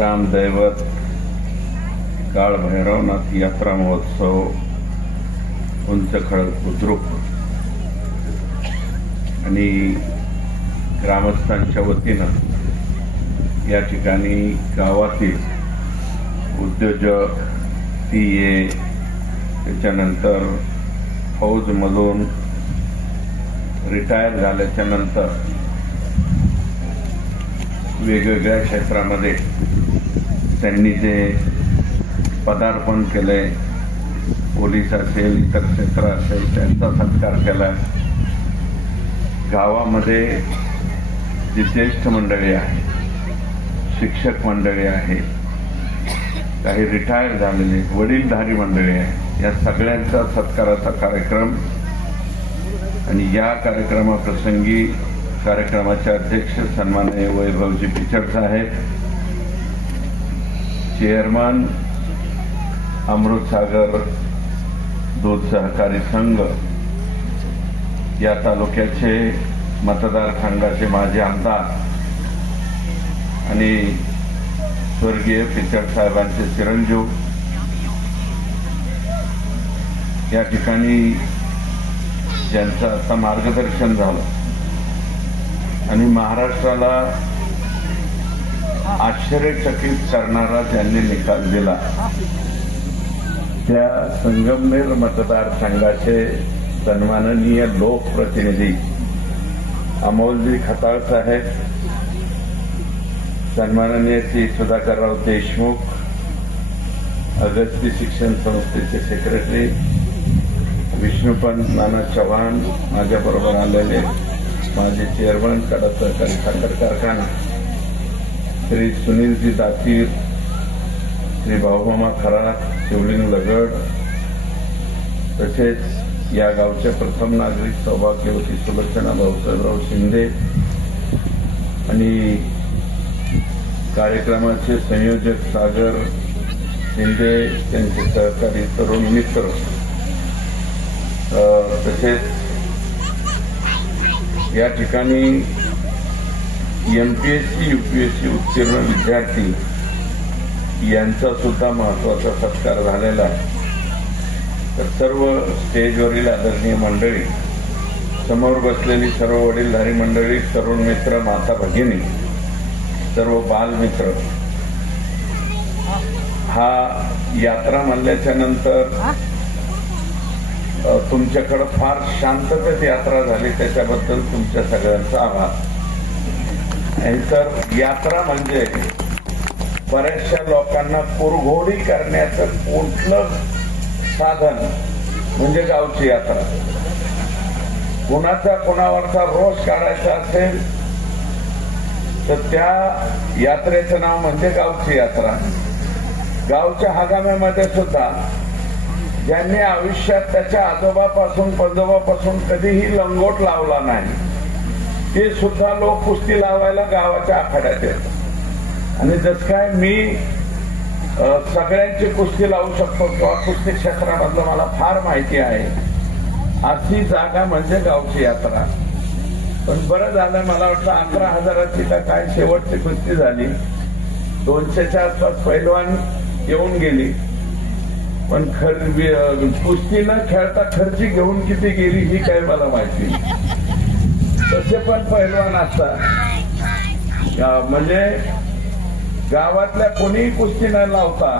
राम दैवत काळ भैरवनाथ यात्रा महोत्सव उंच खळद बुद्रुक आणि ग्रामस्थांच्या वतीनं या ठिकाणी गावातील उद्योजक PA त्याच्यानंतर फौजमधून रिटायर झाल्याच्या नंतर वेगवेगळ्या क्षेत्रामध्ये त्यांनी जे पदार्पण केले, पोलीस असेल इतर क्षेत्र असेल त्यांचा सत्कार केला। गावामध्ये जी ज्येष्ठ मंडळी आहे, शिक्षक मंडळी आहे, काही रिटायर झालेले वडीलधारी मंडळी आहे, या सगळ्यांचा सत्काराचा कार्यक्रम आणि या कार्यक्रमाप्रसंगी कार्यक्रमाचे अध्यक्ष सन्माननीय वैभवजी पिचड साहेब, चेअरमन अमृतसागर दूध सहकारी संघ, या तालुक्याचे मतदारसंघाचे माजी आमदार आणि स्वर्गीय पिचड साहेबांचे चिरंजीव, या ठिकाणी ज्यांचं आता मार्गदर्शन झालं आणि महाराष्ट्राला आश्चर्यचकित करणारा ज्यांनी निकाल दिला, त्या संगमनेर मतदारसंघाचे सन्माननीय लोकप्रतिनिधी अमोलजी खताळ साहेब, सन्माननीय श्री सुधाकरराव देशमुख, अगस्ती शिक्षण संस्थेचे सेक्रेटरी विष्णुपंत नाना चव्हाण, माझ्याबरोबर आलेले माजी चेअरमन कडा सहकारी साखर कारखाना श्री सुनीलजी दातीर, श्री भाऊमामा खरात, शिवलिंग लगड, तसेच या गावचे प्रथम नागरिक सौभाग्यवती सुलोचना भाऊसाहेबराव शिंदे आणि कार्यक्रमाचे संयोजक सागर शिंदे, त्यांचे सहकारी तरुण मित्र, तसेच या ठिकाणी MPSC UPSC उत्तीर्ण विद्यार्थी यांचा सुद्धा महत्वाचा सत्कार झालेला आहे। तर सर्व स्टेजवरील आदरणीय मंडळी, समोर बसलेली सर्व वडीलधारी मंडळी, तरुण मित्र, माता भगिनी, सर्व बालमित्र, हा यात्रा म्हणल्याच्या नंतर तुमच्याकडे फार शांततेत यात्रा झाली, त्याच्याबद्दल तुमच्या सगळ्यांचा आभार। तर यात्रा म्हणजे बऱ्याचशा लोकांना कुरघोडी करण्याचं कुठलं साधन म्हणजे गावची यात्रा। कुणाचा कोणावरचा रोष काढायचा असेल तर त्या यात्रेचं नाव म्हणजे गावची यात्रा। गावच्या हंगामामध्ये सुद्धा ज्यांनी आयुष्यात त्याच्या आजोबापासून पंजोबापासून कधीही लंगोट लावला नाही, ते सुद्धा लोक कुस्ती लावायला गावाच्या आखाड्यात येतात। आणि जसं काय मी सगळ्यांची कुस्ती लावू शकतो किंवा कुस्ती क्षेत्रामधलं मला फार माहिती आहे, अशी जागा म्हणजे गावची यात्रा। पण बरं झालं, मला वाटतं 11,000ची का काय शेवटची कुस्ती झाली, 200च्या आसपास पैलवान येऊन गेली, पण कुस्ती न खेळता खर्ची घेऊन किती गेली ही काय मला माहिती। तसे पण पैलवान असतात, म्हणजे गावातल्या कोणीही कुस्ती न लावता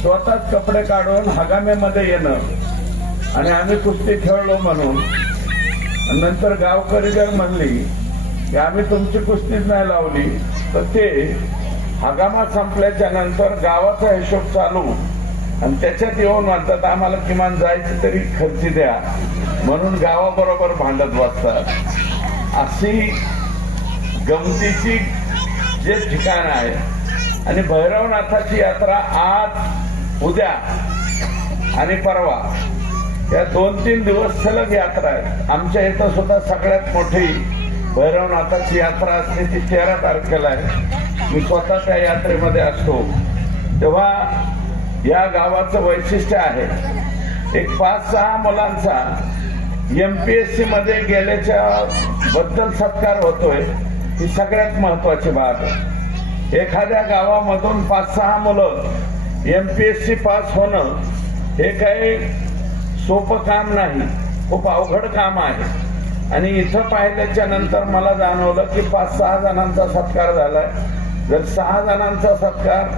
स्वतःच कपडे काढून हगाम्यामध्ये येणं आणि आम्ही कुस्ती खेळलो म्हणून, नंतर गावकरी जर म्हणली की आम्ही तुमची कुस्तीच नाही लावली, तर ते हगामा संपल्याच्या नंतर गावाचा हिशोब चालू आणि त्याच्यात येऊन म्हणतात आम्हाला किमान जायचं तरी खर्ची द्या, म्हणून गावाबरोबर भांडत बसतात। अशी गमतीची जे ठिकाण आहे। आणि भैरवनाथाची यात्रा आज, उद्या आणि परवा या 2-3 दिवस सलग यात्रा आहे। आमच्या इथं सुद्धा सगळ्यात मोठी भैरवनाथाची यात्रा असते, ती 13 तारखेला आहे। मी स्वतः त्या यात्रेमध्ये असतो। तेव्हा या गावाचं वैशिष्ट्य आहे, एक 5-6 मुलांचा MPSC मध्ये गेल्याच्या बद्दल सत्कार होतोय, ही सगळ्यात महत्वाची बाब आहे। एखाद्या गावामधून 5-6 मुलं MPSC पास होणं हे काही सोपं काम नाही, खूप अवघड काम आहे. आणि इथं पाहिल्याच्या नंतर मला जाणवलं की 5-6 जणांचा सत्कार झालाय. जर 6 जणांचा सत्कार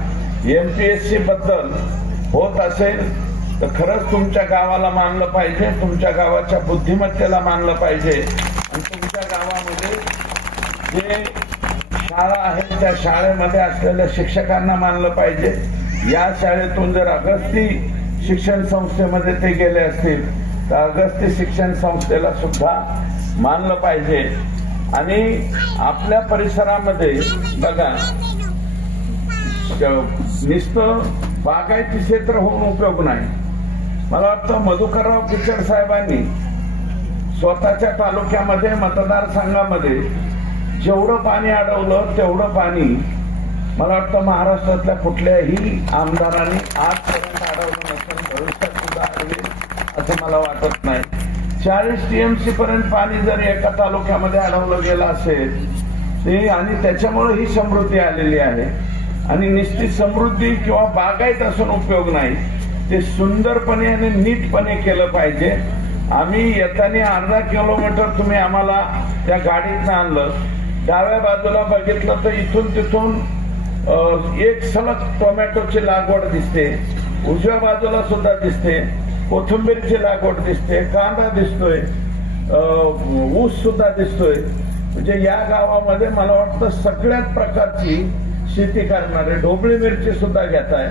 MPSC बद्दल होत असेल तर खरंच तुमच्या गावाला मानलं पाहिजे, तुमच्या गावाच्या बुद्धिमत्तेला मानलं पाहिजे. आणि तुमच्या गावामध्ये जे शाळा आहे त्या शाळेमध्ये असलेल्या शिक्षकांना मानलं पाहिजे. या शाळेतून जर अगस्ती शिक्षण संस्थेमध्ये ते गेले असतील तर अगस्ती शिक्षण संस्थेला सुद्धा मानलं पाहिजे. आणि आपल्या परिसरामध्ये बघा, नुसतं बागायती क्षेत्र होऊन उपयोग नाही. मला वाटतं मधुकरराव पिचड साहेबांनी स्वतःच्या तालुक्यामध्ये मतदारसंघामध्ये जेवढं पाणी अडवलं तेवढं पाणी मला वाटतं महाराष्ट्रातल्या कुठल्याही आमदारांनी आजपर्यंत अडवलं नसेल, भविष्यात सुद्धा अडवेल असं मला वाटत नाही. 40 TMC पर्यंत पाणी जर एका तालुक्यामध्ये अडवलं गेलं असेल ते, आणि त्याच्यामुळे ही समृद्धी आलेली आहे. आणि निश्चित समृद्धी किंवा बागायत असून उपयोग नाही, ते सुंदरपणे आणि नीटपणे केलं पाहिजे. आम्ही येताना अर्धा किलोमीटर तुम्ही आम्हाला त्या गाडीतनं आणलं, डाव्या बाजूला बघितलं तर इथून तिथून एक सलग टोमॅटोची लागवड दिसते, उजव्या बाजूला सुद्धा दिसते, कोथिंबीरची लागवड दिसते, कांदा दिसतोय, ऊस सुद्धा दिसतोय. म्हणजे या गावामध्ये मला वाटतं सगळ्याच प्रकारची शेती करणारे, ढोबळी मिरची सुद्धा घेत आहे.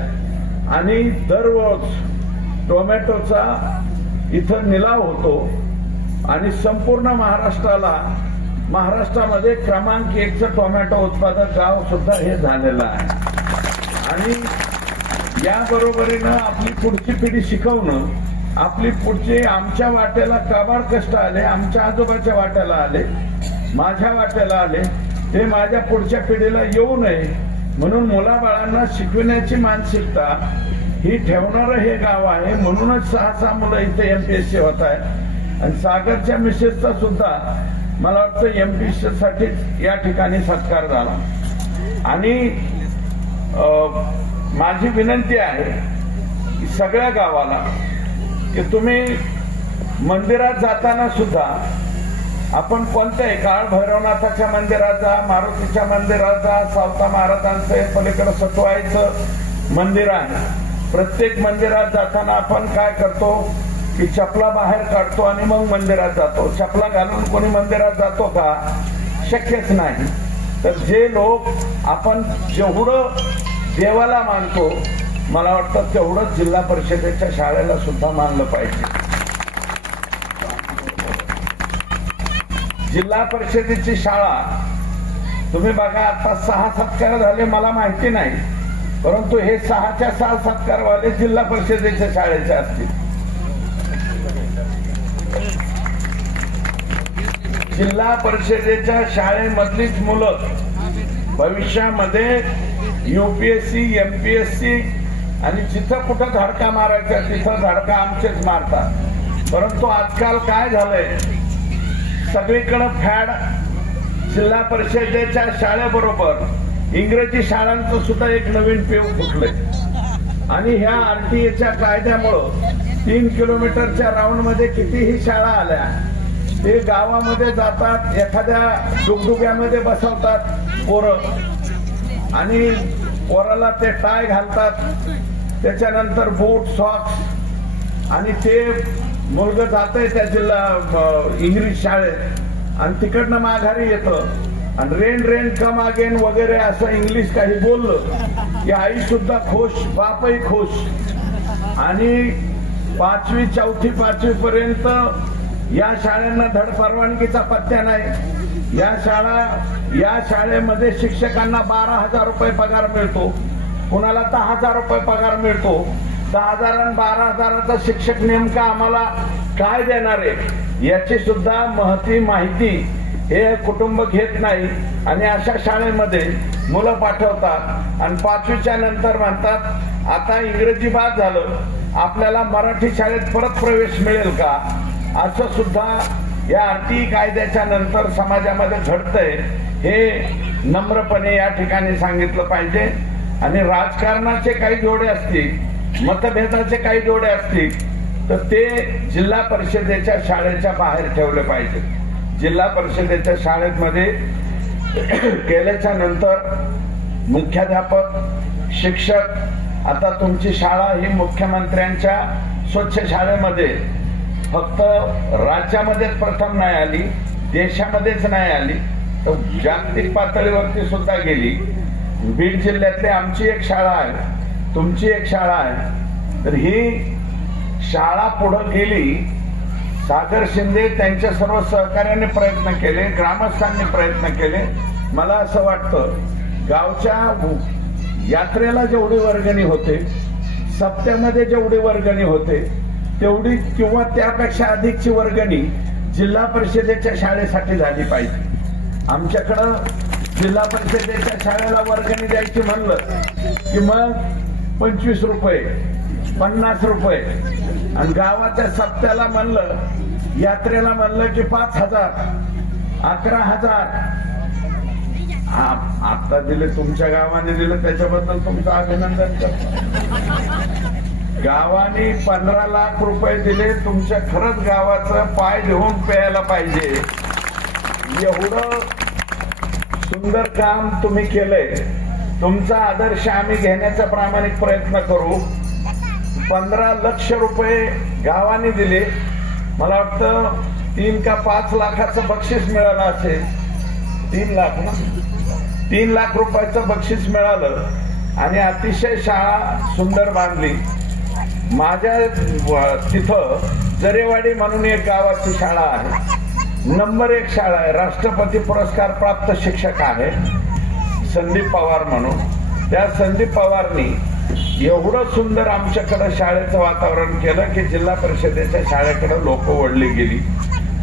आणि दररोज टोमॅटोचा इथं निलाव होतो. आणि संपूर्ण महाराष्ट्रामध्ये क्रमांक 1चं टोमॅटो उत्पादक गाव सुद्धा हे झालेलं आहे. आणि या बरोबरीनं आपली पुढची पिढी शिकवणं, आपली पुढची, आमच्या वाट्याला काबाड कष्ट आले, आमच्या आजोबाच्या वाट्याला आले, माझ्या वाट्याला आले, ते माझ्या पुढच्या पिढीला येऊ नये म्हणून मुलाबाळांना शिकविण्याची मानसिकता ही ठेवणारं हे गाव आहे. म्हणूनच 6 मुलं इथे MPSC होत आहे. आणि सागरच्या मिसेसचा सुद्धा मला वाटतं MPSC साठी या ठिकाणी सत्कार झाला. आणि माझी विनंती आहे की सगळ्या गावाला की तुम्ही मंदिरात जाताना सुद्धा आपण कोणत्याही काळ भैरवनाथाच्या मंदिरात जा, मारुतीच्या मंदिरात जा, सावता महाराजांचं पलीकडे सटवाईचं मंदिर आहे. प्रत्येक मंदिरात जाताना आपण काय करतो की चपला बाहेर काढतो आणि मग मंदिरात जातो. चपला घालून कोणी मंदिरात जातो का? शक्यच नाही. तर जे लोक आपण जेवढं देवाला मानतो, मला वाटतं तेवढंच जिल्हा परिषदेच्या शाळेला सुद्धा मानलं पाहिजे. जिल्हा परिषदेची शाळा तुम्ही बघा, आता 6 सत्कार झाले मला माहिती नाही, परंतु हे 6च्या 6 सत्कारवाले जिल्हा परिषदेच्या शाळेचे असतील. जिल्हा परिषदेच्या शाळेमधलीच मुलं भविष्यामध्ये UPSC, MPSC आणि जिथं कुठं धडका मारायचा तिथं धडका आमचेच मारतात. परंतु आजकाल काय झालंय, सगळीकडे फॅड जिल्हा परिषदेच्या शाळेबरोबर इंग्रजी शाळांचं सुद्धा एक नवीन पेव फुटलंय. आणि ह्या RTAच्या कायद्यामुळं 3 किलोमीटरच्या राऊंडमध्ये कितीही शाळा आल्या, ते गावामध्ये जातात, एखाद्या डुगडुग्यामध्ये बसवतात पोरं आणि पोराला ते टाय घालतात, त्याच्यानंतर बूट सॉक्स, आणि ते मुलगा जातंय त्या जिल्हा इंग्लिश शाळेत आणि तिकडनं माघारी येतं आणि रेन कम अगेन वगैरे असं इंग्लिश काही बोललं की आई सुद्धा खुश, बापही खुश. आणि 5वी 4थी 5वी पर्यंत या शाळांना धड परवानगीचा पत्त्या नाही. या शाळेमध्ये शिक्षकांना 12,000 रुपये पगार मिळतो, कुणाला 10,000 रुपये पगार मिळतो. 10,000 आणि 12,000चा शिक्षक नेमका आम्हाला काय देणार आहे याची सुद्धा माहिती हे कुटुंब घेत नाही. आणि अशा शाळेमध्ये मुलं पाठवतात आणि 5वीच्या नंतर म्हणतात आता इंग्रजी बाद झालं, आपल्याला मराठी शाळेत परत प्रवेश मिळेल का? असं सुद्धा या RTI कायद्याच्या नंतर समाजामध्ये घडतंय. हे नम्रपणे या ठिकाणी सांगितलं पाहिजे। आणि राजकारणाचे काही जोडे असतील, मतभेदाचे काही जोडे असतील तर ते जिल्हा परिषदेच्या शाळेच्या बाहेर ठेवले पाहिजे। जिल्हा परिषदेच्या शाळेमध्ये गेल्याच्या नंतर मुख्याध्यापक, शिक्षक, आता तुमची शाळा ही मुख्यमंत्र्यांच्या स्वच्छ शाळेमध्ये फक्त राज्यामध्येच प्रथम नाही आली, देशामध्येच नाही आली तर जागतिक पातळीवरती सुद्धा गेली। बीड जिल्ह्यातली आमची एक शाळा आहे, तुमची एक शाळा आहे, तर ही शाळा पुढे गेली। सागर शिंदे त्यांच्या सर्व सहकार्याने प्रयत्न केले, ग्रामस्थांनी प्रयत्न केले। मला असं वाटतं गावच्या यात्रेला जेवढी वर्गणी होते, सप्त्यामध्ये जेवढी वर्गणी होते तेवढी किंवा त्यापेक्षा अधिकची वर्गणी जिल्हा परिषदेच्या शाळेसाठी झाली पाहिजे। आमच्याकडं जिल्हा परिषदेच्या शाळेला वर्गणी द्यायची म्हणलं की मग 25 रुपये, 50 रुपये, आणि गावाच्या सप्त्याला म्हणलं, यात्रेला म्हणलं की 5,000, 11,000। आता दिले, तुमच्या गावाने दिलं त्याच्याबद्दल तुमचं अभिनंदन करतो। गावाने 15 लाख रुपये दिले, तुमच्या खरंच गावाचं पाय घेऊन प्यायला पाहिजे। एवढं सुंदर काम तुम्ही केलंय, तुमचा आदर्श आम्ही घेण्याचा प्रामाणिक प्रयत्न करू। 15 लाख रुपये गावाने दिले, मला वाटतं 3 का 5 लाखाचं बक्षीस मिळालं असेल, 3 लाख ना, 3 लाख रुपयाचं बक्षीस मिळालं आणि अतिशय शाळा सुंदर बांधली। माझ्या तिथं जरेवाडी म्हणून एक गावाची शाळा आहे, नंबर 1 शाळा आहे, राष्ट्रपती पुरस्कार प्राप्त शिक्षक आहे संदीप पवार म्हणून। त्या संदीप पवारनी एवढं सुंदर आमच्याकडे शाळेचं वातावरण केलं की जिल्हा परिषदेच्या शाळेकडे लोक वळली गेली।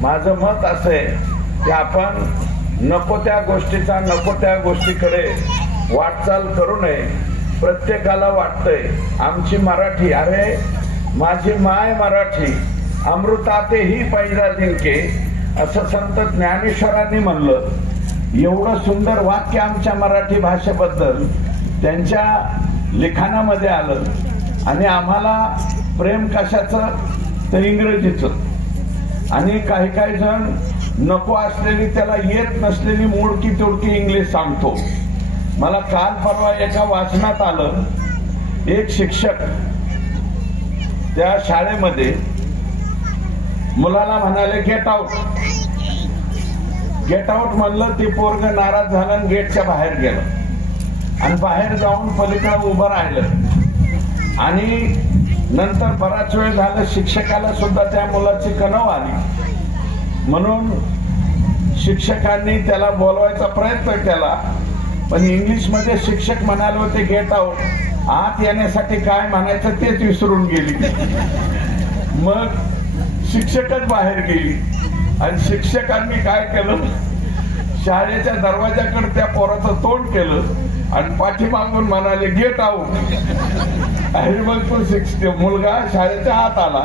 माझं मत असं आहे की आपण नको त्या गोष्टीचा नको त्या गोष्टीकडे वाटचाल करू नये। प्रत्येकाला वाटतंय आमची मराठी, अरे माझी माय मराठी, अमृतातेही पैजा जिंके, असं संत ज्ञानेश्वरांनी म्हणलं। एवढं सुंदर वाक्य आमच्या मराठी भाषेबद्दल त्यांच्या लिखाणामध्ये आलं आणि आम्हाला प्रेम कशाचं तर इंग्रजीचं। आणि काही काही जण नको असलेली, त्याला येत नसलेली मोडकी तोडकी इंग्लिश सांगतो। मला काल परवा एका वाचनात आलं, एक शिक्षक त्या शाळेमध्ये मुलाला म्हणाले गेट आउट, गेट आउट म्हणलं, ते पोरग नाराज झालं आणि गेटच्या बाहेर गेलं आणि बाहेर जाऊन पलीकडे उभं राहिलं। आणि नंतर बराच वेळ झालं, शिक्षकाला सुद्धा त्या मुलाची कणव आली म्हणून शिक्षकांनी त्याला बोलवायचा प्रयत्न केला, पण इंग्लिश मध्ये शिक्षक म्हणाले होते गेट आउट, आत येण्यासाठी काय म्हणायचं तेच विसरून गेली। मग शिक्षकच बाहेर गेली आणि शिक्षकांनी काय केलं, शाळेच्या दरवाजाकडे त्या पोराचं तोंड केलं आणि पाठीमागून म्हणाले गेट आउट। आणि मग तो मुलगा शाळेच्या आत आला।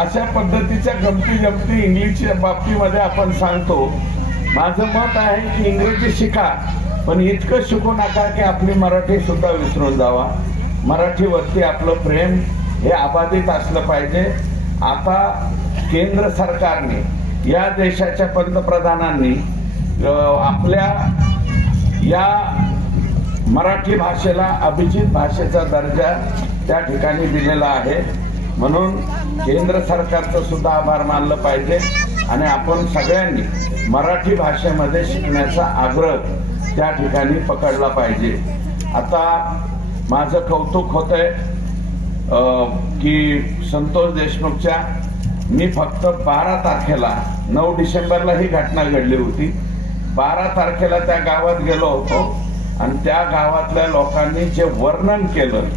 अशा पद्धतीच्या गमती जमती इंग्लिशच्या बाबतीमध्ये आपण सांगतो। माझं मत आहे की इंग्रजी शिका, पण इतकं शिकू नका की आपली मराठी सुद्धा विसरून जावा। मराठीवरती आपलं प्रेम हे अबाधित असलं पाहिजे। आता केंद्र सरकारने, या देशाच्या पंतप्रधानांनी आपल्या या मराठी भाषेला अभिजित भाषेचा दर्जा त्या ठिकाणी दिलेला आहे, म्हणून केंद्र सरकारचं सुद्धा आभार मानलं पाहिजे आणि आपण सगळ्यांनी मराठी भाषेमध्ये शिकण्याचा आग्रह त्या ठिकाणी पकडला पाहिजे। आता माझं कौतुक होतंय की संतोष देशमुखच्या, मी फक्त 12 तारखेला, 9 डिसेंबरला ही घटना घडली होती, 12 तारखेला त्या गावात गेलो होतो आणि त्या गावातल्या लोकांनी जे वर्णन केलं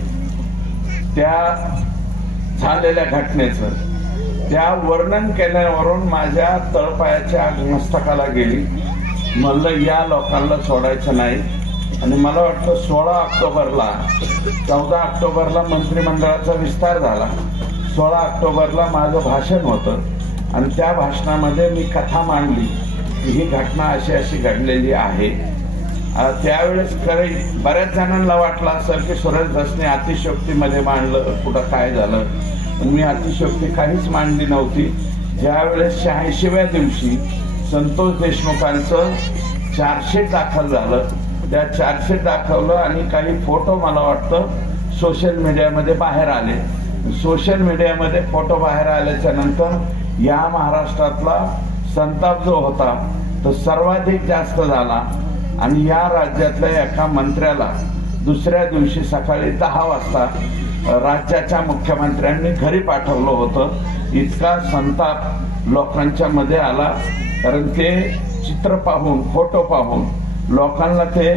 त्या झालेल्या घटनेचं, त्या वर्णन केल्यावरून माझ्या तळपायाच्या मस्तकाला गेली। म्हणलं या लोकांना सोडायचं नाही। आणि मला वाटतं 16 ऑक्टोबरला, 14 ऑक्टोबरला मंत्रिमंडळाचा विस्तार झाला, 16 ऑक्टोबरला माझं भाषण होतं आणि त्या भाषणामध्ये मी कथा मांडली ही घटना अशी अशी घडलेली आहे. त्यावेळेस बऱ्याच जणांना वाटलं असेल की सुरेश धसने अतिशयोक्तीमध्ये मांडलं, कुठं काय झालं, पण मी अतिशयोक्ती काहीच मांडली नव्हती. ज्यावेळेस 86व्या दिवशी संतोष देशमुखांचं चार्जशीट दाखल झालं, त्या चार्जशीट दाखवलं आणि काही फोटो मला वाटतं सोशल मीडियामध्ये बाहेर आले. सोशल मीडियामध्ये फोटो बाहेर आल्याच्या नंतर या महाराष्ट्रातला संताप जो होता तो सर्वाधिक जास्त झाला आणि या राज्यातल्या एका मंत्र्याला दुसऱ्या दिवशी सकाळी 10 वाजता राज्याच्या मुख्यमंत्र्यांनी घरी पाठवलं होतं. इतका संताप लोकांच्या मध्ये आला, कारण ते चित्र पाहून, फोटो पाहून लोकांना ते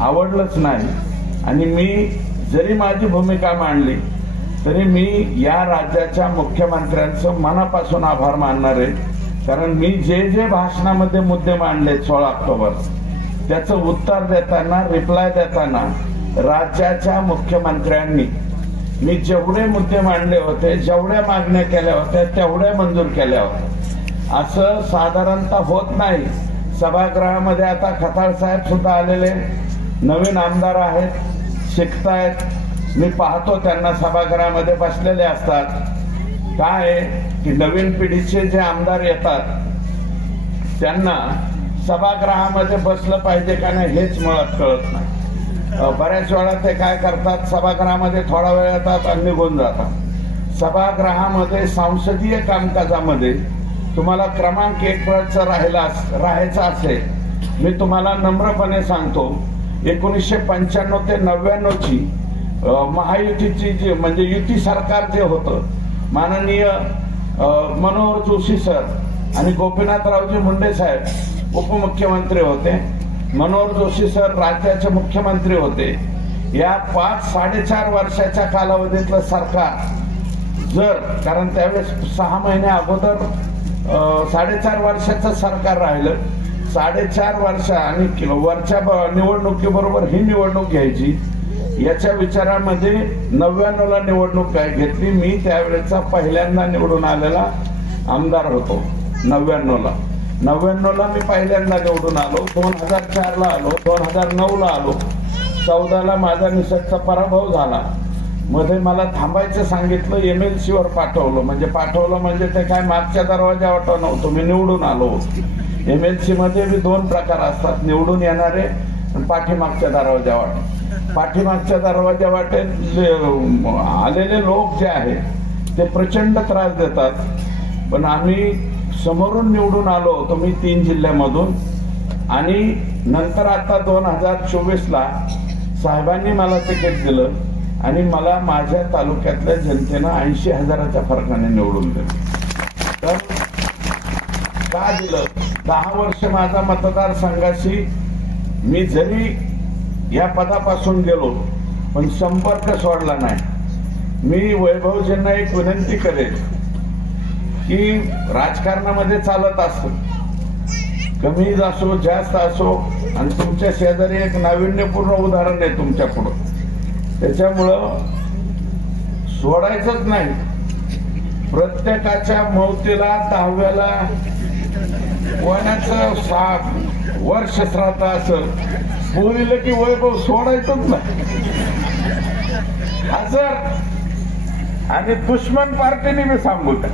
आवडलंच नाही. आणि मी जरी माझी भूमिका मांडली तरी मी या राज्याच्या मुख्यमंत्र्यांचं मनापासून आभार मानणार आहे, कारण मी जे भाषणामध्ये मुद्दे मांडले 16 ऑक्टोबर त्याचं उत्तर देताना, रिप्लाय देताना राज्याच्या मुख्यमंत्र्यांनी मी जेवढे मुद्दे मांडले होते, जेवढ्या मागण्या केल्या होत्या तेवढ्या मंजूर केल्या होत्या. असं साधारणतः होत नाही. सभागृहामध्ये आता खताळ साहेब सुद्धा आलेले नवीन आमदार आहेत, शिकतायत. मी पाहतो त्यांना सभागृहामध्ये बसलेले असतात. काय की नवीन पिढीचे जे आमदार येतात त्यांना सभागृहामध्ये बसलं पाहिजे का नाही हेच मुळात कळत नाही. बऱ्याच वेळा ते काय करतात, सभागृहामध्ये थोडा वेळ येतात आणि निघून जातात. सभागृहामध्ये संसदीय कामकाजामध्ये तुम्हाला क्रमांक 1 वरचं राहायचं असेल, मी तुम्हाला नम्रपणे सांगतो, 1995 ते 99ची महायुतीची जी म्हणजे युती सरकार जे होतं, माननीय मनोहर जोशी सर आणि गोपीनाथरावजी मुंडे साहेब उपमुख्यमंत्री होते, मनोहर जोशी सर राज्याचे मुख्यमंत्री होते. या 5-4.5 वर्षाच्या कालावधीतलं सरकार जर, कारण त्यावेळेस 6 महिने अगोदर 4.5 वर्षाचं सरकार राहिलं, 4.5 वर्ष आणि वरच्या निवडणुकीबरोबर ही निवडणूक घ्यायची याच्या विचारामध्ये 99ला निवडणूक घेतली. मी त्यावेळेचा पहिल्यांदा निवडून आलेला आमदार होतो. 99ला मी पहिल्यांदा निवडून आलो, 2004ला आलो, 2009ला आलो, 14ला माझा निसटचा पराभव झाला. मध्ये मला थांबायचं सांगितलं, MLC वर पाठवलं म्हणजे ते काय मागच्या दरवाजावर नव्हतं, मी निवडून आलो. MLC मध्ये बी 2 प्रकार असतात, निवडून येणारे आणि पाठीमागच्या दरवाजावर. पाठीमागच्या दरवाजावाटे आलेले लोक जे आहेत ते प्रचंड त्रास देतात. पण आम्ही समोरून निवडून आलो होतो मी 3 जिल्ह्यामधून. आणि नंतर आता 2024ला साहेबांनी मला तिकीट दिलं आणि मला माझ्या तालुक्यातल्या जनतेनं 80,000च्या फरकाने निवडून दिलं. तर का दिलं? 10 वर्ष माझा मतदारसंघाशी मी जरी या पदापासून गेलो पण संपर्क सोडला नाही. मी वैभवजींना एक विनंती करेन की राजकारणामध्ये चालत असतं, कमी असो जास्त असो, आणि तुमच्या शेजारी एक नाविन्यपूर्ण उदाहरण आहे तुमच्या पुढं, त्याच्यामुळं सोडायचंच नाही. प्रत्येकाच्या मौतीला 10व्याला कोणाचं वर्ष श्राद्ध असेल बोलिलं की वैभव सोडायचंच नाही. हजर आणि दुश्मन पार्टीने बी सांगू द्या,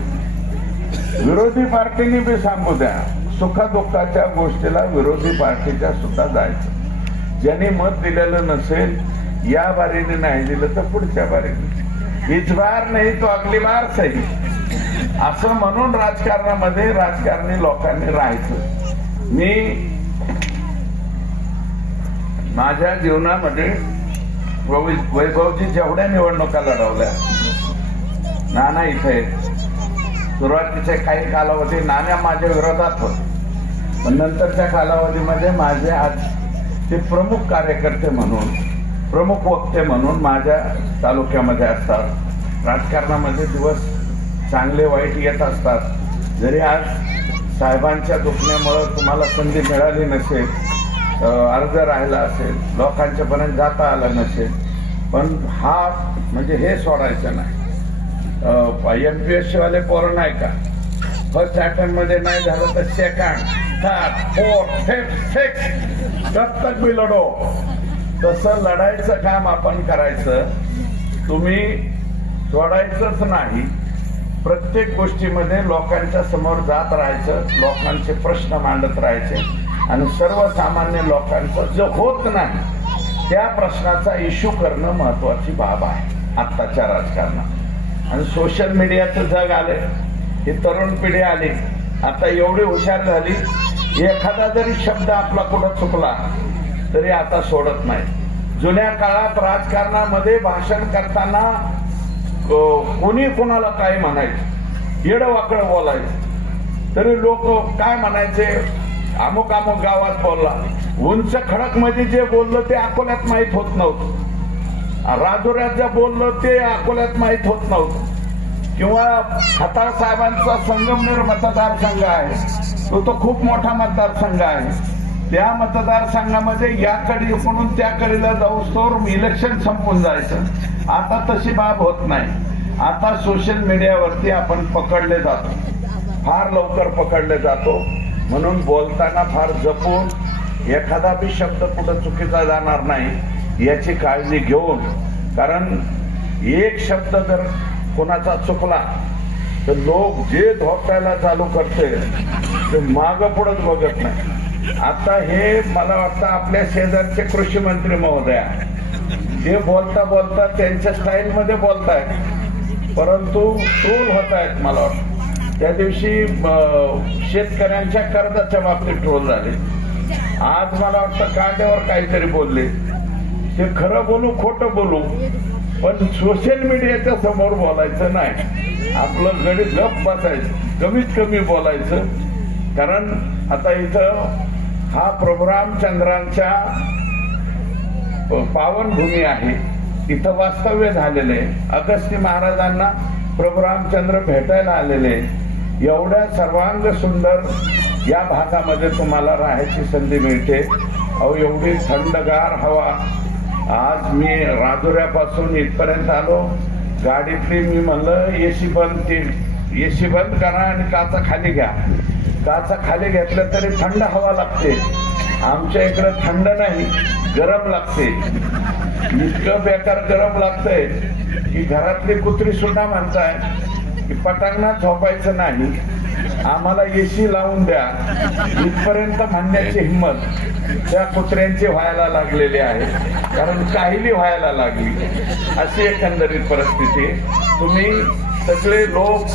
विरोधी पार्टीने बी सांगू द्या, सुखदुःखाच्या गोष्टीला विरोधी पार्टीच्या सुद्धा जायचं. ज्यांनी मत दिलेलं नसेल, या बारीने नाही दिलं तर पुढच्या बारीने, इस बार नाही तो अगली बार सही, असं म्हणून राजकारणामध्ये राजकारणी लोकांनी राहायचं. मी माझ्या जीवनामध्ये वैभवजी जेवढ्या निवडणुका लढवल्या, नाना इथे सुरुवातीचे काही कालावधी नाना माझ्या विरोधात होते, पण नंतरच्या कालावधीमध्ये माझे आज ते प्रमुख कार्यकर्ते म्हणून, प्रमुख वक्ते म्हणून माझ्या तालुक्यामध्ये असतात. राजकारणामध्ये दिवस चांगले वाईट येत असतात. जरी आज साहेबांच्या दुखण्यामुळं तुम्हाला संधी मिळाली नसेल, अर्ज राहिला असेल, लोकांच्या पर्यंत जाता आलं नसेल, पण हा म्हणजे हे सोडायचं नाही. MPSC वाले पोरं नाही का, फर्स्ट अटेम्प्ट मध्ये नाही झालं तर second, third, fourth, fifth, sixth, कब तक भी लढो. तसं लढायचं काम आपण करायचं. तुम्ही सोडायचंच नाही. प्रत्येक गोष्टीमध्ये लोकांच्या समोर जात राहायचं, लोकांचे प्रश्न मांडत राहायचे आणि सर्वसामान्य लोकांचं जो होत नाही त्या प्रश्नाचा इश्यू करणं महत्वाची बाब आहे आत्ताच्या राजकारणात. आणि सोशल मीडियाचं जग आले, ही तरुण पिढी आली, आता एवढी हुशार झाली, एखादा जरी शब्द आपला कुठं चुकला तरी आता सोडत नाही. जुन्या काळात राजकारणामध्ये भाषण करताना कोणी कोणाला काय म्हणायचं, येडवाकडं बोलायचं तरी लोक काय म्हणायचे, अमुक अमुक गावात बोलला. उंच खडक मध्ये जे बोललं ते अकोल्यात माहित होत नव्हतं, राजुऱ्यात जे बोललं ते अकोल्यात माहित होत नव्हतं. किंवा खताळ साहेबांचा संगमनेर मतदारसंघ आहे, तो खूप मोठा मतदारसंघ आहे. त्या मतदारसंघामध्ये याकडे म्हणून त्याकडेला जाऊस्तोवर इलेक्शन संपून जायचं. आता तशी बाब होत नाही. आता सोशल मीडियावरती आपण पकडले जातो, फार लवकर पकडले जातो. म्हणून बोलताना फार जपून, एखादा बी शब्द कुठं चुकीचा जाणार नाही याची काळजी घेऊन. कारण एक शब्द जर कोणाचा चुकला तर लोक जे धोकायला चालू करते ते मागं पुढंच बघत नाही. आता हे मला वाटतं आपल्या शेजारचे कृषी मंत्री महोदया ते बोलता बोलता त्यांच्या स्टाईल मध्ये बोलतायत, परंतु ट्रोल होत आहेत. मला वाटतं त्या दिवशी शेतकऱ्यांच्या कर्जाच्या बाबतीत ट्रोल झाले. आज मला वाटतं कांद्यावर काहीतरी बोलले. ते खरं बोलू खोटं बोलू पण सोशल मीडियाच्या समोर बोलायचं नाही. आपलं गणित गप बसायचं, कमीत कमी बोलायचं. कारण आता इथं हा प्रभू रामचंद्रांच्या पावनभूमी आहे, इथं वास्तव्य झालेले. अगस्ती महाराजांना प्रभू रामचंद्र भेटायला आलेले. एवढ्या सर्वांग सुंदर या भागामध्ये तुम्हाला राहायची संधी मिळते. अहो एवढी थंडगार हवा. आज मी राजुऱ्यापासून इथपर्यंत आलो, गाडीतली मी म्हणलं एसी बंद करा आणि काचा खाली घ्या. काचा खाली घेतलं तरी थंड हवा लागते. आमच्या इकडं थंड नाही, गरम लागते. इतकं बेकार गरम लागतंय की घरातली कुत्री सुद्धा म्हणताय की पटांगणात झोपायचं नाही, आम्हाला एसी लावून द्या. इथपर्यंत म्हणण्याची हिंमत त्या कुत्र्यांची व्हायला लागलेली आहे. कारण काहिली व्हायला लागली, अशी एकंदरीत परिस्थिती. तुम्ही सगळे लोक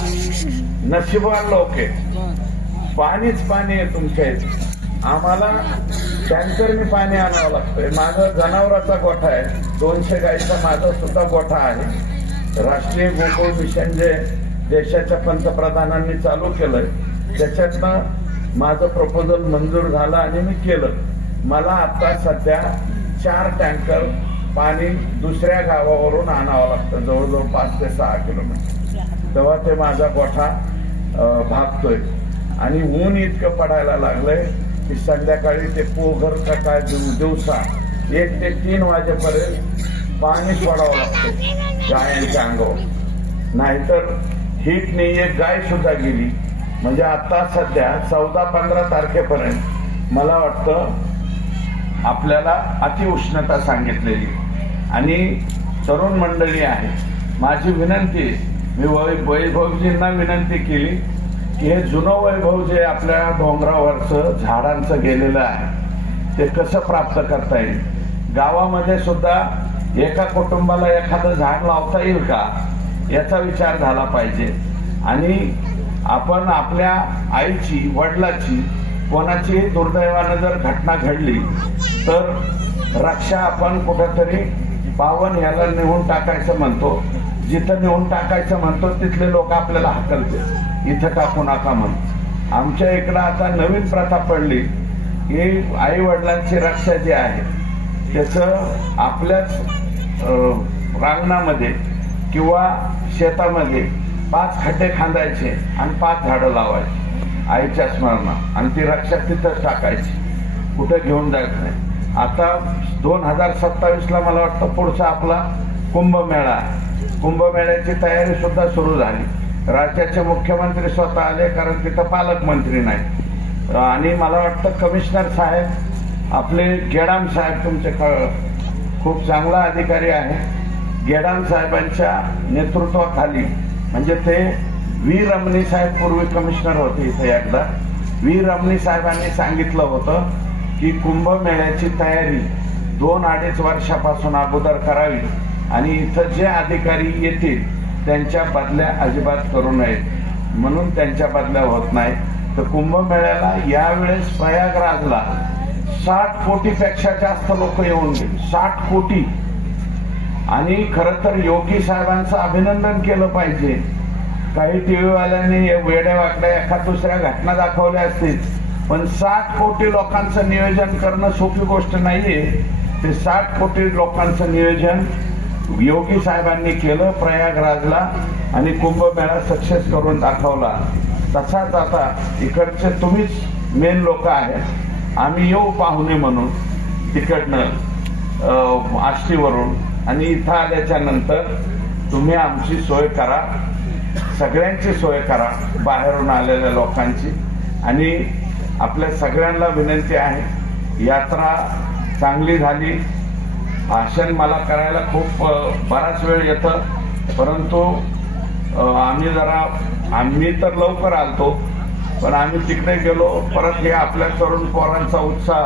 नशिबान लोक आहेत. पाणीच पाणी आहे तुमच्या इथे. आम्हाला टँकरने पाणी आणावं लागतंय. माझा जनावराचा गोठा आहे, 200 गाईचा माझा सुद्धा गोठा आहे. राष्ट्रीय गोकुळ मिशन जे देशाच्या पंतप्रधानांनी चालू केलंय त्याच्यातनं माझं प्रपोजल मंजूर झालं आणि मी केलं. मला आता सध्या 4 टँकर पाणी दुसऱ्या गावावरून आणावं लागतं, जवळजवळ 5 ते 6 किलोमीटर. तेव्हा ते माझा गोठा भागतोय. आणि ऊन इतकं पडायला लागलंय की संध्याकाळी ते पोघर का काय दिवसा 1 ते 3 वाजेपर्यंत पाणी सोडावं लागतं गायांच्या अंगावर. नाहीतर हीटने एक गाय सुद्धा गेली. म्हणजे आता सध्या 14-15 तारखेपर्यंत मला वाटतं आपल्याला अतिउष्णता सांगितलेली. आणि तरुण मंडळी आहे, माझी विनंती, मी वैभवजींना विनंती केली की हे जुनं वैभव जे आपल्या डोंगरावरचं झाडांचं गेलेलं आहे ते कसं प्राप्त करता येईल. गावामध्ये सुद्धा एका कुटुंबाला एखादं झाड लावता येईल का याचा विचार झाला पाहिजे. आणि आपण आपल्या आईची, वडिलाची, कोणाची दुर्दैवानं जर घटना घडली तर रक्षा आपण कुठेतरी पावन याला नेऊन टाकायचं म्हणतो. जिथं नेऊन टाकायचं म्हणतो तिथले लोक आपल्याला हाकलते, इथं टाकू नका म्हणून. आमच्या इकडं आता नवीन प्रथा पडली की आई वडिलांची रक्षा जी आहे त्याचं आपल्याच रांगणामध्ये किंवा शेतामध्ये 5 खड्डे खांदायचे आणि 5 झाडं लावायची आईच्या स्मरणात आणि ती रक्षा तिथंच टाकायची, कुठं घेऊन जायचं नाही. आता 2027ला मला वाटतं पुढचा आपला कुंभमेळा, कुंभमेळ्याची तयारी सुद्धा सुरू झाली. राज्याचे मुख्यमंत्री स्वतः आले, कारण तिथं पालकमंत्री नाही. आणि मला वाटतं कमिशनर साहेब आपले गेडाम साहेब तुमचे खूप चांगला अधिकारी आहे. गेडाम साहेबांच्या नेतृत्वाखाली, म्हणजे ते व्ही रमणी साहेब पूर्वी कमिशनर होते इथे एकदा, व्ही रमणी साहेबांनी सांगितलं होतं की कुंभमेळ्याची तयारी 2-2.5 वर्षापासून अगोदर करावी आणि इथं जे अधिकारी येतील त्यांच्या बदल्या अजिबात करू नयेत, म्हणून त्यांच्या बदल्या होत नाही. तर कुंभमेळ्याला यावेळेस प्रयागराजला 60 कोटीपेक्षा जास्त लोक येऊन गेले, 60 कोटी. आणि खरं तर योगी साहेबांचं अभिनंदन केलं पाहिजे. काही टीव्ही वाल्यांनी वेड्या वाकड्या एखाद दुसऱ्या घटना दाखवल्या असतील, पण 60 कोटी लोकांचं नियोजन करणं सोपी गोष्ट नाहीये. ते 60 कोटी लोकांचं नियोजन योगी साहेबांनी केलं प्रयागराजला आणि कुंभमेळा सक्सेस करून दाखवला. तसाच आता इकडचे तुम्हीच मेन लोक आहेत. आम्ही येऊ पाहुणे म्हणून तिकडनं आष्टीवरून, आणि इथं आल्याच्या नंतर तुम्ही आमची सोय करा, सगळ्यांची सोय करा, बाहेरून आलेल्या लोकांची. आणि आपल्या सगळ्यांना विनंती आहे, यात्रा चांगली झाली. भाषण मला करायला खूप बराच वेळ येतं, परंतु आम्ही तर लवकर आलतो, पण आम्ही तिकडे गेलो. परत हे आपल्या तरुण पोरांचा उत्साह,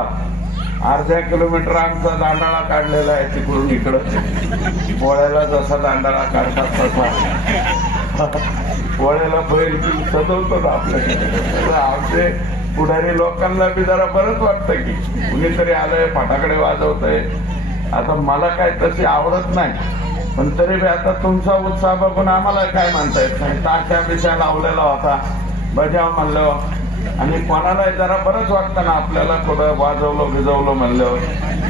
अर्ध्या किलोमीटर आमचा दांडाळा काढलेला आहे तिकडून इकडं. पोळ्याला जसा दांडाळा काढतात तसा पोळ्याला बैल सजवतो ना आपल्याकडे. आमचे पुढारी लोकांना बी जरा बरंच वाटतं की कुणीतरी आलंय, फटाकडे वाजवतंय. आता मला काय तशी आवडत नाही, पण तरी बी आता तुमचा उत्साह बघून आम्हाला काय म्हणता येत नाही. ताशा बिशा लावलेला होता, बजाव म्हणलं, आणि कोणाला जरा बरंच वाटतं ना आपल्याला कुठं वाजवलं भिजवलं म्हणलं.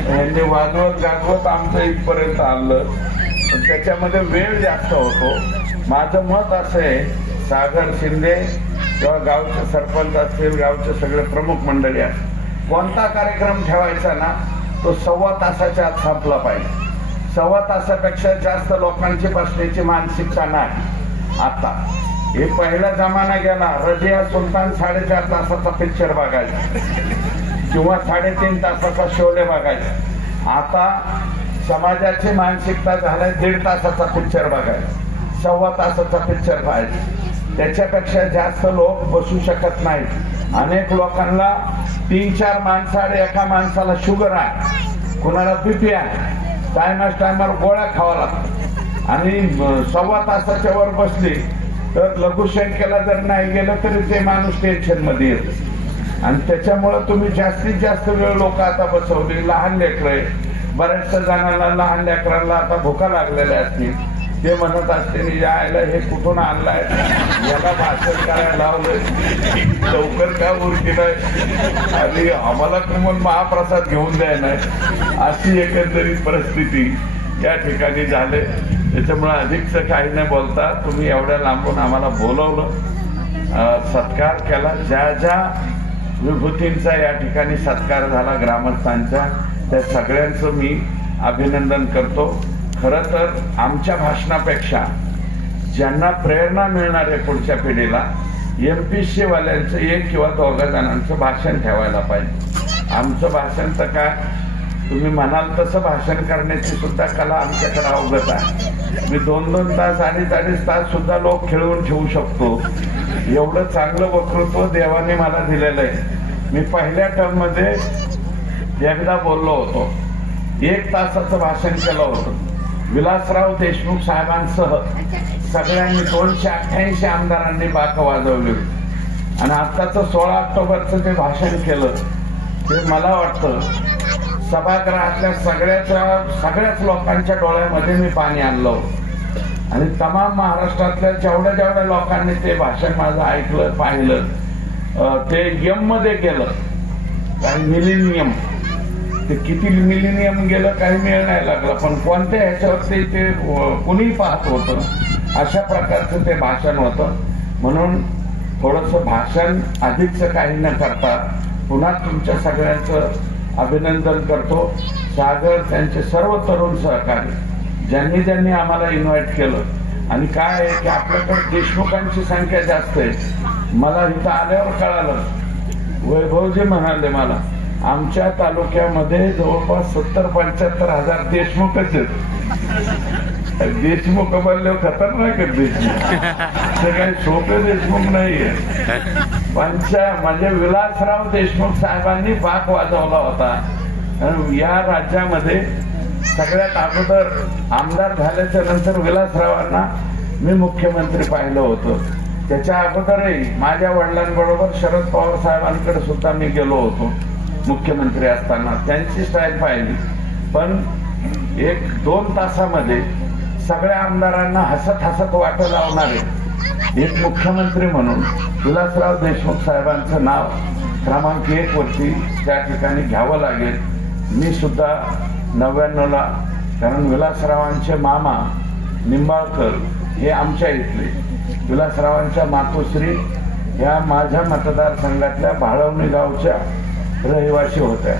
यांनी वाजवत गाजवत आमचं इथपर्यंत आणलं, पण त्याच्यामध्ये वेळ जास्त होतो. माझं मत असं आहे, सागर शिंदे किंवा गावचे सरपंच असतील, गावचे सगळे प्रमुख मंडळी असतील, कोणता कार्यक्रम ठेवायचा ना तो 1.25 तासाच्या आत संपला पाहिजे. 1.25 तासापेक्षा जास्त लोकांची बसण्याची मानसिकता नाही. आता हे पहिला जमाना गेला, रजिया सुलतान 4.5 तासाचा पिक्चर बघायचा किंवा 3.5 तासाचा शोले बघायचा. आता समाजाची मानसिकता झालाय 1.5 तासाचा पिक्चर बघायचा, 1.25 तासाचा पिक्चर पाहायचा. त्याच्यापेक्षा जास्त लोक बसू शकत नाहीत. अनेक लोकांना 3-4 माणसाडे, एका माणसाला शुगर आहे, कुणाला बीपी आहे, टायमावर गोळ्या खावा लागतात. आणि 1.25 तासाच्या वर बसली तर लघुशंकेला जर नाही गेलं तरी ते माणूस टेन्शन मध्ये येतो. आणि त्याच्यामुळं तुम्ही जास्तीत जास्त वेळ लोक आता बसवली. लहान लेकरं, बऱ्याचशा जणांना लहान लेकरांना आता भुका लागलेल्या असतील, ते म्हणत असते यायला हे कुठून आणलाय, याला भाषण करायला लावलंय, लवकर काय उरकी नाही, आणि आम्हाला तुम्हाला महाप्रसाद घेऊन द्याय नाही, अशी एकंदरीत परिस्थिती या ठिकाणी झाले. त्याच्यामुळे अधिकच काही नाही बोलता, तुम्ही एवढ्या लांबून आम्हाला बोलवलं, सत्कार केला. ज्या ज्या विभूतींचा या ठिकाणी सत्कार झाला ग्रामस्थांच्या, त्या सगळ्यांचं मी अभिनंदन करतो. खरं तर आमच्या भाषणापेक्षा ज्यांना प्रेरणा मिळणार आहे पुढच्या पिढीला, MPSC वाल्यांचं 1 किंवा 2 जणांचं भाषण ठेवायला पाहिजे. आमचं भाषण तर काय, तुम्ही म्हणाल तसं भाषण करण्याची सुद्धा कला आमच्याकडे अवगत आहे. मी 2-2 तास, 2.5 तास सुद्धा लोक खेळवून ठेवू शकतो. एवढं चांगलं वक्तृत्व देवाने मला दिलेलं आहे. मी पहिल्या टर्म मध्ये एकदा बोललो होतो, 1 तासाचं भाषण केलं होतं. विलासराव देशमुख साहेबांसह सगळ्यांनी 288 आमदारांनी बाक वाजवली होती. आणि आत्ताचं 16 ऑक्टोबरचं जे भाषण केलं ते मला वाटतं सभागृहातल्या सगळ्याच लोकांच्या डोळ्यामध्ये मी पाणी आणलं होतं. आणि तमाम महाराष्ट्रातल्या जेवढ्या लोकांनी ते भाषण माझं ऐकलं, पाहिलं, ते यम मध्ये गेलं. काही मिलेनियम, ते किती मिलेनियम गेलं काही मिळ नाही लागलं, पण कोणत्या ह्याच्यावरती ते कुणी पाहत होतं, अशा प्रकारचं ते भाषण होतं. म्हणून थोडंसं भाषण अधिकचं काही न करता पुन्हा तुमच्या सगळ्यांचं अभिनंदन करतो. सागर, त्यांचे सर्व तरुण सहकारी ज्यांनी आम्हाला इन्व्हाइट केलं, आणि काय आहे की आपल्याकडे देशमुखांची संख्या जास्त आहे। मला इथं आल्यावर कळालं, वैभवजी म्हणाले मला आमच्या तालुक्यामध्ये जवळपास 70-75 हजार देशमुखच आहेत। देशमुख बनले खतरनाक आहे देशमुख, ते काही सोपे देशमुख नाहीये। म्हणजे विलासराव देशमुख साहेबांनी बाक वाजवला होता। या राज्यामध्ये सगळ्यात अगोदर आमदार झाल्याच्या नंतर विलासरावांना मी मुख्यमंत्री पाहिलं होतं। त्याच्या अगोदरही माझ्या वडिलांबरोबर शरद पवार साहेबांकडे सुद्धा मी गेलो होतो मुख्यमंत्री असताना, त्यांची स्टाईल पाहिली। पण 1-2 तासामध्ये सगळ्या आमदारांना हसत हसत वाटं लावणारे एक मुख्यमंत्री म्हणून विलासराव देशमुख साहेबांचं नाव क्रमांक 1 वरती त्या ठिकाणी घ्यावं लागेल। मी सुद्धा 99ला, कारण विलासरावांचे मामा निंबाळकर हे आमच्या इथले, विलासरावांच्या मातोश्री या माझ्या मतदारसंघातल्या भाळवणी गावच्या रहिवासी होत्या।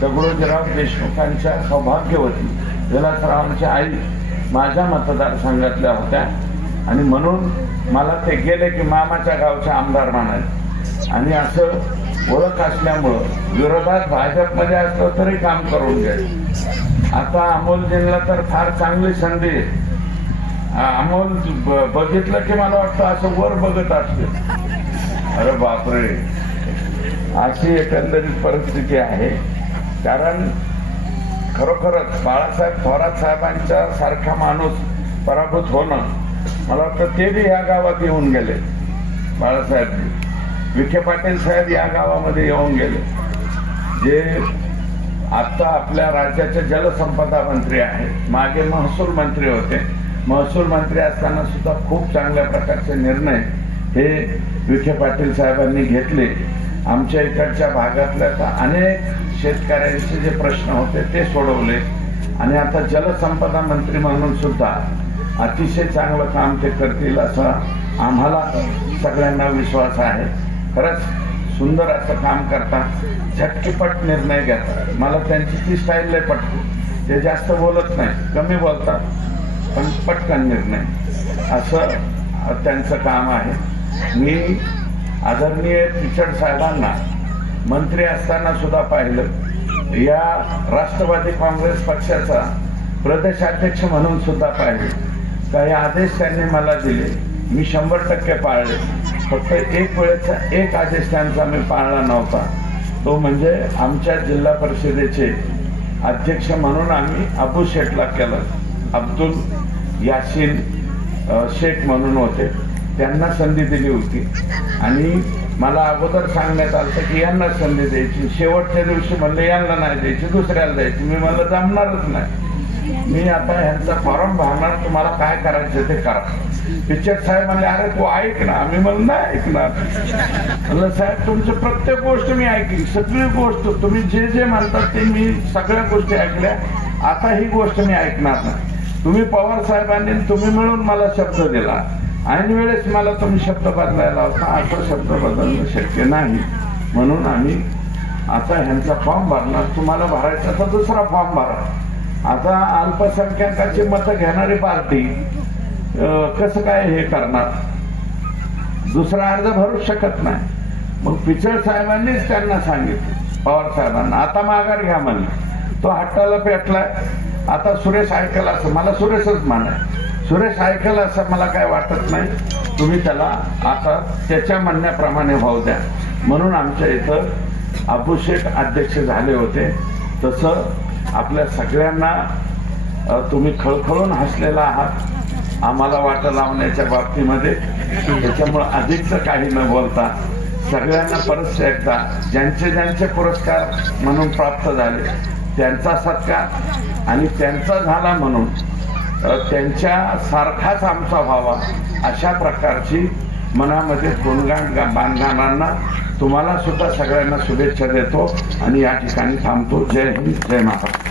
दगडोजीराव देशमुखांच्या सौभाग्यवती विलासरावांच्या आई माझ्या मतदारसंघातल्या होत्या आणि म्हणून मला ते गेले की मामाच्या गावच्या आमदार म्हणाले। आणि असं ओळख असल्यामुळं विरोधात भाजपमध्ये असलं तरी काम करून घ्यायचं। आता अमोलजींना तर फार चांगली संधी आहे। अमोल बघितलं की मला वाटतं असं वर बघत असते, अरे बापरे, अशी एकंदरीत परिस्थिती आहे। कारण खरोखरच बाळासाहेब थोरात साहेबांच्या सारखा माणूस पराभूत होणं, मला वाटतं ते बी या गावात येऊन गेले। बाळासाहेब विखे पाटील साहेब या गावामध्ये येऊन गेले, जे आता आपल्या राज्याचे जलसंपदा मंत्री आहेत, मागे महसूल मंत्री होते। महसूल मंत्री असताना सुद्धा खूप चांगल्या प्रकारचे निर्णय हे विखे पाटील साहेबांनी घेतले। आमच्या इकडच्या भागातल्या अनेक शेतकऱ्यांचे जे प्रश्न होते ते सोडवले आणि आता जलसंपदा मंत्री म्हणून सुद्धा अतिशय चांगलं काम ते करतील असा आम्हाला सगळ्यांना विश्वास आहे। खरंच सुंदर असं काम करतात, झटकीपट निर्णय घेतात। मला त्यांची ती स्टाईल लय पटते, ते जास्त बोलत नाही, कमी बोलतात पण पटकन निर्णय, असं त्यांचं काम आहे। मी आदरणीय पिचड साहेबांना मंत्री असताना सुद्धा पाहिलं, या राष्ट्रवादी काँग्रेस पक्षाचा प्रदेशाध्यक्ष म्हणून सुद्धा पाहिले। काही आदेश त्यांनी मला दिले, मी 100% पाळले। फक्त एक वेळेचा एक आदेश त्यांचा मी पाळला नव्हता, तो म्हणजे आमच्या जिल्हा परिषदेचे अध्यक्ष म्हणून आम्ही अबू शेखला केलं। अब्दुल यासीन शेख म्हणून होते, त्यांना संधी दिली होती आणि मला अगोदर सांगण्यात आलं की यांना संधी द्यायची। शेवटच्या दिवशी म्हणलं यांना नाही द्यायची, दुसऱ्याला द्यायची। मी म्हणलं जमणारच नाही, मी आता ह्यांचा फॉर्म भरणार, तुम्हाला काय करायचं ते करा। पिचड साहेब म्हणले अरे तू ऐक ना, मी म्हणलं नाही ऐकणार। म्हणलं साहेब तुमची प्रत्येक गोष्ट मी ऐकली, सगळी गोष्ट तुम्ही जे जे म्हणतात ते मी सगळ्या गोष्टी ऐकल्या, आता ही गोष्ट मी ऐकणार नाही। तुम्ही पवार साहेबांनी तुम्ही मिळून मला शब्द दिला, ऐन वेळेस मला तुम्ही शब्द बदलायला होता, आता शब्द बदलणं शक्य नाही, म्हणून आम्ही आता ह्यांचा फॉर्म भरणार। तुम्हाला भरायचा तर दुसरा फॉर्म भरा। आता अल्पसंख्याकाची मतं घेणारी पार्टी कसं काय हे करणार, दुसरा अर्ज भरूच शकत नाही। मग पिचड साहेबांनीच त्यांना सांगितलं पवार साहेबांना, आता माघार घ्या म्हणलं। तो हट्टाला पेटलाय, आता सुरेश ऐकला असं, मला सुरेशच म्हणाय, सुरेश ऐकला असं मला काय वाटत नाही, तुम्ही त्याला आता त्याच्या म्हणण्याप्रमाणे भाव द्या। म्हणून आमच्या इथं अबू शेख अध्यक्ष झाले होते। तसं आपल्या सगळ्यांना तुम्ही खळखळून हसलेला आहात आम्हाला वाटा लावण्याच्या बाबतीमध्ये, त्याच्यामुळे अधिकचं काही न बोलता सगळ्यांना परत एकदा ज्यांचे ज्यांचे पुरस्कार म्हणून प्राप्त झाले त्यांचा सत्कार आणि त्यांचा झाला म्हणून त्यांच्या सारखाच आमचा व्हावा अशा प्रकारची मनामध्ये गुणगान बांधणाऱ्यांना तुम्हाला सुद्धा सगळ्यांना शुभेच्छा देतो आणि या ठिकाणी थांबतो। जय हिंद, जय महाराष्ट्र।